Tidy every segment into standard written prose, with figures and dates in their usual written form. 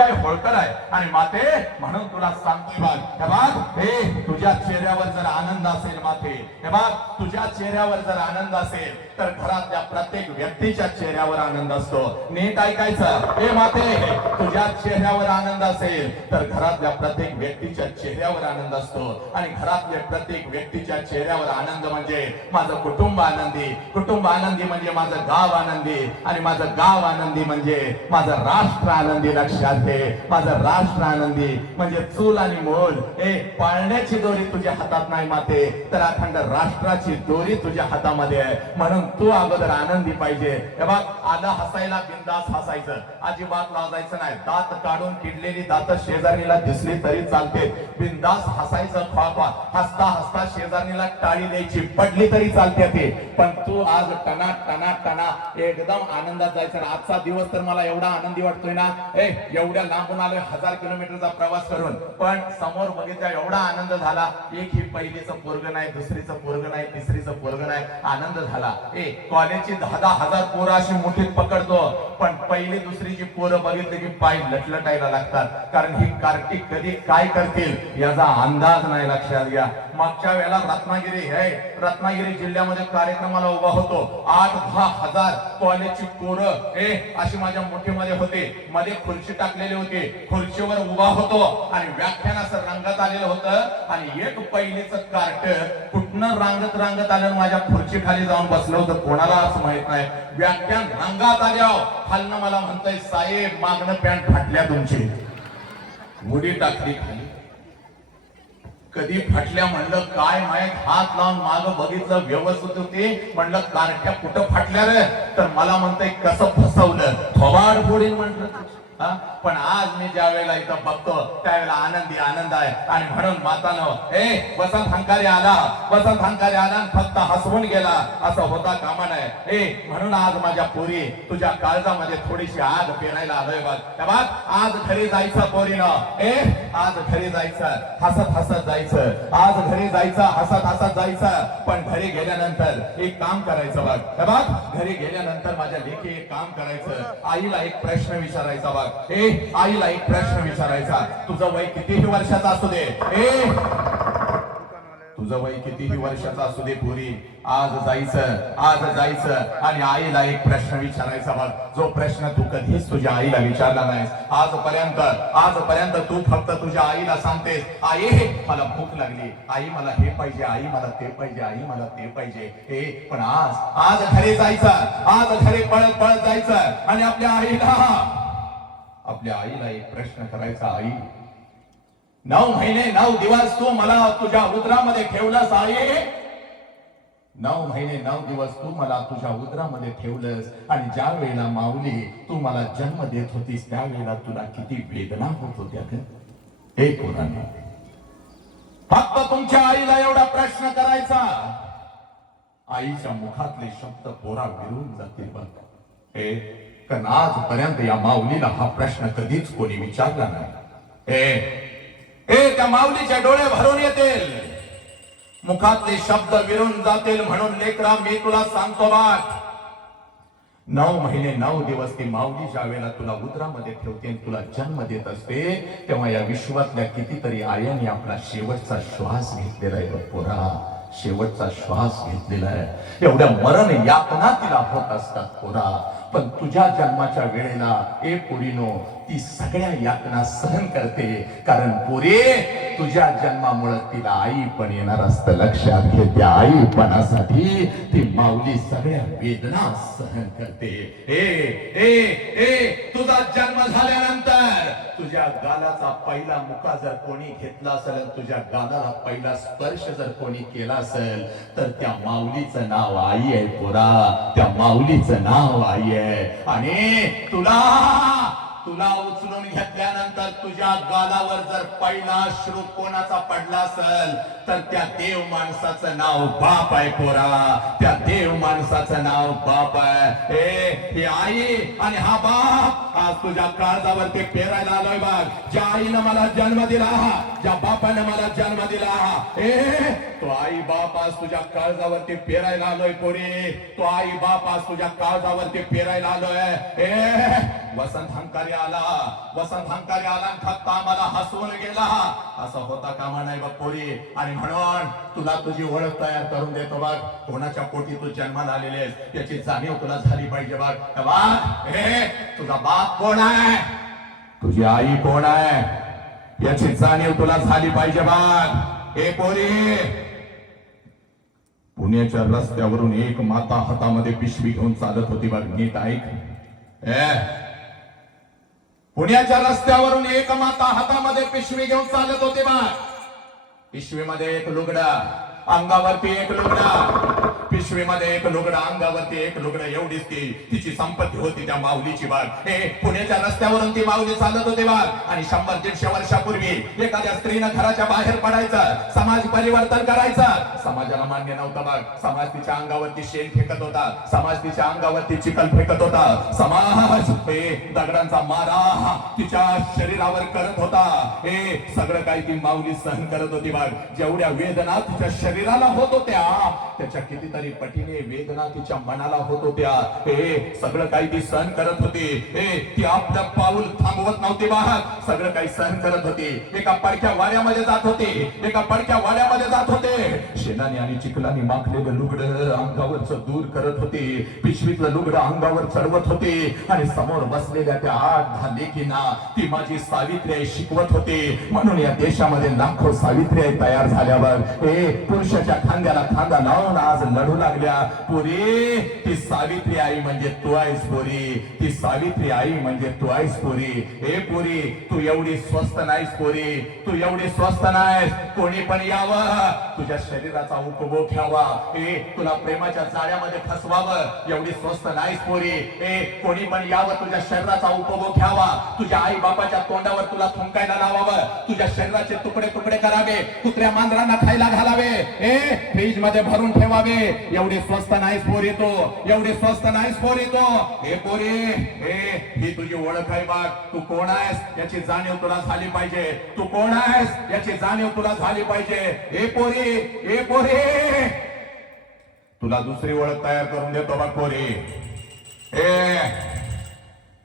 होळकर आहे आणि माते म्हणून तुला सांगतोय बघ, हे बघ, हे तुझ्या चेहऱ्यावर जर आनंद असेल माते, हे बघ, तुझ्या चेहऱ्यावर जर आनंद असेल तर घरातल्या प्रत्येक व्यक्तीच्या चेहऱ्यावर आनंद असतो. नीट ऐकायचं, हे माते, तुझ्या चेहऱ्यावर आनंद असेल तर घरातल्या प्रत्येक व्यक्तीच्या चेहऱ्यावर आनंद असतो. आणि घरातल्या प्रत्येक व्यक्तीच्या चेहऱ्यावर आनंद म्हणजे माझं कुटुंब आनंदी, कुटुंब आनंदी म्हणजे माझं गाव आनंदी, आणि माझं गाव आनंदी म्हणजे माझं राष्ट्र आनंदी. लक्षात घे, माझं राष्ट्र आनंदी म्हणजे चूल आणि मोल हे पाळण्याची दोरी तुझ्या हातात नाही माते, तर अखंड राष्ट्राची दोरी तुझ्या हातामध्ये आहे. म्हणून तू अगोदर आनंदी पाहिजे. हे बघ, आलं हसायला बिंदास हसायचं, अजिबात लाजायचं नाही. दात काढून किडलेली दात शेजारीला दिसली तरी चालते, बिंदास हसायचं. खवा हसता हसता शेजारीला टाळी द्यायची, पडली तरी चालते ते, पण तू आज टना टना टना एकदम आनंदात जायचं. आजचा दिवस तर मला एवढा आनंदी वाटतोय ना, एवढ्या लांबून आलोय 1000 किलोमीटरचा प्रवास करून, पण समोर बघितल्या एवढा आनंद झाला. एक ही पहिलीचं पोरग नाही, दुसरीचं पोरग नाही, तिसरीचं पोरग नाही, आनंद झाला. कॉलेजची 10,000 पोरं अशी मुठीत पकडतो, पण पहिली दुसरीची पोरं बघितली की पाय लटलटायला लागतात, कारण ही कार्तिक कधी काय करतील याचा अंदाज नाही. लक्षात घ्या, मागच्या वेळेला रत्नागिरी जिल्ह्यामध्ये कार्यक्रमाला उभा होतो. 8-10 हजार कॉलेजची पोरं अशी माझ्या मुठीमध्ये होते, मध्ये खुर्ची टाकलेली होती, खुर्चीवर उभा होतो आणि व्याख्यान असं रंगात आलेलं होतं. आणि एक पहिलीचं कार्ट कुठनं रांगत आलं माझ्या खुर्ची खाली जाऊन बसलं होतं, कोणाला असं माहित नाही. व्याख्यान रंगात आल्यावर खालनं मला म्हणतंय, साहेब मागणं पॅन्ट फाटल्या तुमची. उडी टाकली खाली. कधी फाटल्या म्हणलं काय माहित, हात लावून माग बघितलं व्यवस्थित होते, म्हणलं कारट्या कुठं फाटल्या रे, तर मला म्हणतंय कसं फसवलं, थोबाड फोडीन म्हटलं. पण आज मी ज्या वेळेला इथं बघतो त्यावेळेला आनंद आहे. आणि म्हणून मातानं वसंत हंकारी आला फक्त हसवून गेला असं होता कामा नये. म्हणून आज माझ्या पोरी तुझ्या काळजामध्ये थोडीशी आग पेरायला आलोय बघ. आज घरी जायचं पोरीनं, आज घरी जायचं, हसत जायचं, आज घरी जायचं, हसत जायचं. पण घरी गेल्यानंतर एक काम करायचं बघ. घरी गेल्यानंतर माझ्या लेकी एक काम करायचं, आईला एक प्रश्न विचारायचा बघ. आईला एक प्रश्न विचारायचा, तुझं वय कितीही वर्षाचा असू दे, तुझं वय कितीही वर्षाचा असू दे पुरी, आज जायचं आणि आईला एक प्रश्न विचारायचा बघ, जो प्रश्न तू कधीच तुझ्या आईला विचारला नाहीस आजपर्यंत. तू फक्त तुझ्या आईला सांगतेस, आई मला भूक लागली, आई मला हे पाहिजे, आई मला ते पाहिजे, आई मला ते पाहिजे. पण आज घरी जायचं, आज घरी पळत जायचं आणि आपल्या आईला एक प्रश्न करायचा, आई 9 महिने 9 दिवस तू मला तुझ्या उदरामध्ये ठेवलंस, आई 9 महिने 9 दिवस तू मला तुझ्या उदरामध्ये ठेवलंस, आणि ज्या वेळेला माऊली तू मला जन्म देत होतीस त्यावेळेला तुला किती वेदना होत होत्या. हे पोरांनो, फक्त तुमच्या आईला एवढा प्रश्न करायचा, आईच्या मुखातले शब्द पोरा विरून जातील बघ. कारण आजपर्यंत या माऊलीला हा प्रश्न कधीच कोणी विचारला नाही. त्या माऊलीच्या डोळे भरून येतील, मुखातले शब्द विरून जातील. म्हणून लेकरा मी तुला सांगतो बघ, 9 महिने 9 दिवस ती माऊली ज्या वेळेला तुला उदरामध्ये ठेवते, तुला जन्म देत असते, तेव्हा या विश्वातल्या कितीतरी आयांनी आपला शेवटचा श्वास घेतलेला आहे पोरा, शेवटचा श्वास घेतलेला आहे. एवढ्या मरण यातना तिला होत असतात पोरा. पण तुझ्या जन्माच्या वेळेला पोरीनो ती सगळ्या यातना सहन करते, कारण पोरे तुझ्या जन्मामुळे तिला आई पण येणार असतं. लक्षात घे, त्या आईपणासाठी ती माऊली सगळ्या वेदना सहन करते. तुझा जन्म झाल्यानंतर तुझ्या गालाचा पहिला मुका जर कोणी घेतला असेल, तुझ्या गालाला पहिला स्पर्श जर कोणी केला असेल, तर त्या माऊलीचं नाव आई आहे पोरा, त्या माऊलीचं नाव आई आहे. आणि तुला उचलून घेतल्यानंतर तुझ्या गालावर जर पहिला अश्रू कोणाचा पडला असेल, तर त्या देव माणसाचं नाव बाप आहे पोरा, त्या देव माणसाचं नाव बाप आहे. ही आई आणि हा बाप आज तुझ्या काळजावरती पेरायला आलोय बघ. ज्या आईनं मला जन्म दिला, ज्या बापानं मला जन्म दिला, तो आई बाप आज तुझ्या काळजावरती पेरायला आलोय पोरी, तो आई बाप आज तुझ्या काळजावरती पेरायला आलोय. वसंत हंकारी आला, वसंत हंकारे आला आणि फक्त आम्हाला हसवून गेला, असं होता कामा नाही बघ पोरी. आणि म्हणून तुला तुझी ओळख तयार करून देतो बघ. कोणाच्या पोटी तू जन्माला आलेली आहेस याची जाणीव तुला झाली पाहिजे बघ. हे तुझा बाप कोण आहे, तुझी आई कोण आहे याची जाणीव तुला झाली पाहिजे बघ. हे पोरी, पुण्याच्या रस्त्यावरून एक माता हातामध्ये पिशवी घेऊन चालत होती बघ. नीट ऐक. पुण्याच्या रस्त्यावरून एक माता हातामध्ये पिशवी घेऊन चालत होती बघ. पिशवीमध्ये एक लुगडा, अंगावरती एक लुगडा, पिशवीमध्ये एक लुगडा, अंगावरती एक लुगडा, एवढीच ती तिची संपत्ती होती त्या माऊलीची बाग. हे पुण्याच्या रस्त्यावरून ती माऊली चालत होती बाग. आणि 100-150 वर्षापूर्वी एखाद्या स्त्रीनं घराच्या बाहेर पडायचं, समाज परिवर्तन करायचं, समाजाला मान्य नव्हतं बघ. समाज तिच्या अंगावरती शेण फेकत होता, समाज तिच्या अंगावरती चिखल फेकत होता, समाज हे दगडांचा मारा तिच्या शरीरावर करत होता. हे सगळं काही ती माऊली सहन करत होती बघ. जेवढ्या वेदना तिच्या शरीराला होत होत्या त्याच्या कितीतरी पटीने वेदना तिच्या मनाला होत होत्या. हे सगळं काही ती सहन करत होती. हे ती आपलं पाऊल थांबवत नव्हती बघ. सगळं काही सहन करत होती. एका पडक्या वाड्यामध्ये जात होती, एका पडक्या वाड्यामध्ये जात होते. शेणाने आणि चिखलाने माखलेलं लुगडं अंगावरच दूर करत होती, पिशवीतलं लुगडं अंगावर चढवत होती. आणि समोर बसलेल्या त्या 8-10 लेकींना ती माझी सावित्री शिकवत होती. म्हणून या देशामध्ये लाखो सावित्री तयार झाल्यावर हे पुरुषाच्या खांद्याला खांदा लावून आज लढू लागल्या. पोरी, ती सावित्री आई म्हणजे तू आहेस पोरी. ती सावित्री आई म्हणजे तू आहेस पोरी. हे पोरी, तू एवढी स्वस्त नाहीस पोरी, तू एवढी स्वस्त नाहीस. कोणी पण यावं, तुझ्या शरीराचा उपभोग घ्यावा, हे तुला प्रेमाच्या जाळ्यामध्ये फसवावं, एवढी स्वस्त नाहीस पोरी. हे कोणी पण यावं, तुझ्या शरीराचा उपभोग घ्यावा, तुझ्या आई बापाच्या तोंडावर तुला थुंकायला लावावं, तुझ्या शरीराचे तुकडे तुकडे करावे, कुत्र्या मांजरांना खायला घालावे, फ्रीज मध्ये भरून ठेवावे. एवढी स्वस्त नाहीस पोरी तो, एवढी स्वस्त नाहीस पोरी तो. हे पोरी, ही तुझी ओळख आहे बघ. तू कोण आहेस याची जाणीव तुला झाली पाहिजे. तू कोण आहेस याची जाणीव तुला झाली पाहिजे. हे पोरी, हे पोरी, तुला दुसरी ओळख तयार करून देतो बघ पोरी.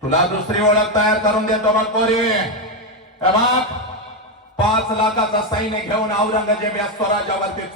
तुला दुसरी ओळख तयार करून देतो बघ पोरी. बघ, 5 लाखाचा सैन्य घेऊन औरंगजेब या स्वराज्यावरती